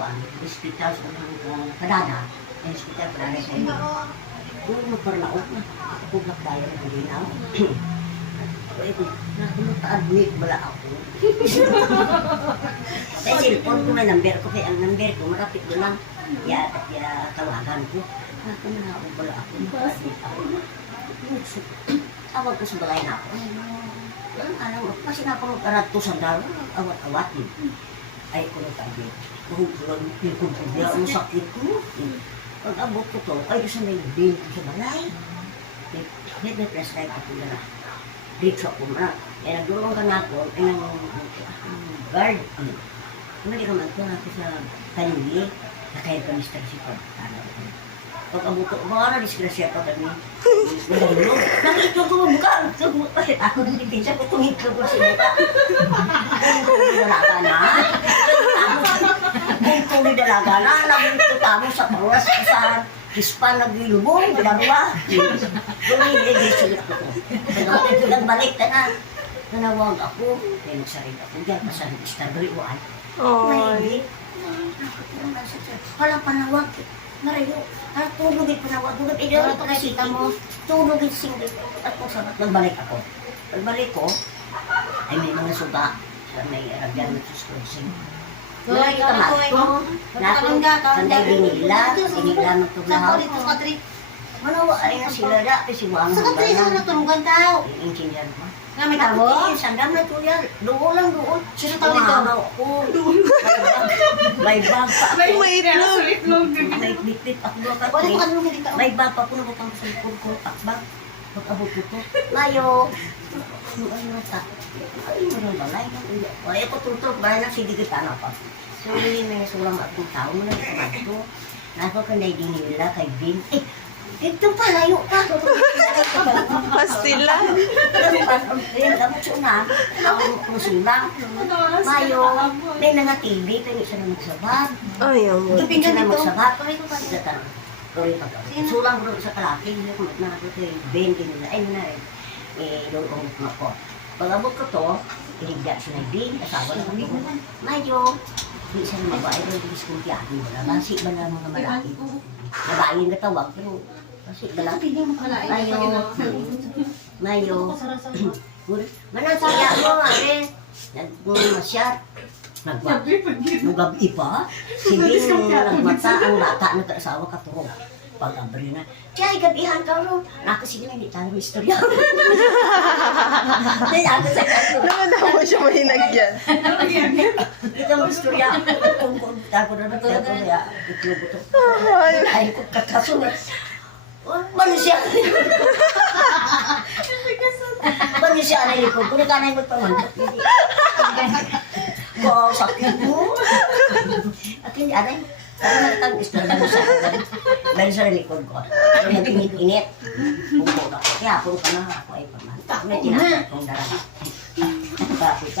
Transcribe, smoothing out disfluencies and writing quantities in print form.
kuan, hospital sa mga kadada. Hospital kadada sa inyo. Kung magparlaot na, ako nagdaya ng linaw. Nakunod-admit wala ako. Sa cellphone ko may number ko, kaya ang number ko, marapit ko lang. Kaya tawagan ko. Nakunod wala ako, naka-admit ako. Tawag ko sa balay na ako. Alam mo, kasi napangkarad to sa dalo, awat-awat yun. Ay, ko nag-admit. Ang sakit ko. Pag abot ko to, ay gusto na yung bin ko sa balay. May prescribe ako na dito ako na. Eh, nagdurong ka na ako, ay nang guard. Hindi ka magtuwa ako sa kanili, nakaya ka Mr. Sipag. Pag abot ko, baka na disgrasya pa kami. Nakito ko buka. Bakit ako din pinsa ko tumito ko sa buka. Dalaga na. Kung dalaga na, nagtuta mo sa pawas sa kispan naglulubong, dalawa. Dumili-dili ako. Pagkakit ko lang balik na. Nanawag ako. Kaya nagsarid ako. Diyan pa sa Starbury-Uan. May walang panawag. Marayo. Tulogin panawag. Tulog. Ito pakasita mo. Tulogin singgit. At kung sabat, nagbalik ako. Pagbalik ko, ay may mga suga. May ragyan na suskursing. Wala kita mato. Sanday dinila. Dinila ng tuglahaw. Manawa ay na sila da. Kasi buwang Sa katri na natulugan tao. Intindihan mo. Nga may tabo? Sandam na to yan. Doon lang doon. Sino tao dito? May bag pa. May itlog. May bitbit ako doon. Wala ko kanong dito. May bag pa po na butang sa likod ko. Pakbag. Pag-abot ko to. Mayo. Ano na ta? Ay, mo rin balay. Ay, ako tutok. Balay na sidigit na pa. So, yun may sulang akong tao. Muna ito ka ito. Nako ka na nila kay Vin. Eh, ito pa, layo ka. Pastila. Ayun, dapat sunan. Ako sulang. Mayo. May nga TV. Pwede siya na magsabat. Ay, amor. Hindi siya na magsabat. Sulang bro sa kalaki. Hindi ko magnato kay Ben. Ay, na rin. Doon ako. Pag-abot ko to, iligya siya na Ben. Asawa na kami. Mayo. Hindi siya na magbahay. Pero hindi siya kumpiyahin. Basi ba na mga malaki? Nabayin na tawag. Pero kasi malaki. Mayo. Mayo. Manasaya mo nga eh. Nagmasyat. Nagabi pa. Sige nagmata ang bata na kaasawa ka to. Pag-abri na. Tiyay, gabihan ka ro. Nakasige na hindi tayo istorya. Naman mo siya mahinagyan. Ito ang istorya. Kung tago na nagtago na itlubo to. Ay, kung kakasunod. Manusia. Manusia na yun ko. Kung ka na yung magpamandak. Wow, sakit mo. At hindi, aray. Ano nagtag-istorya mo sa akin? Dahil sa likod ko. Pero nag-init-init. Pumpo na ko. Kaya puro ka na ako ay paman. May tinatag kong daraga. Bakit ka?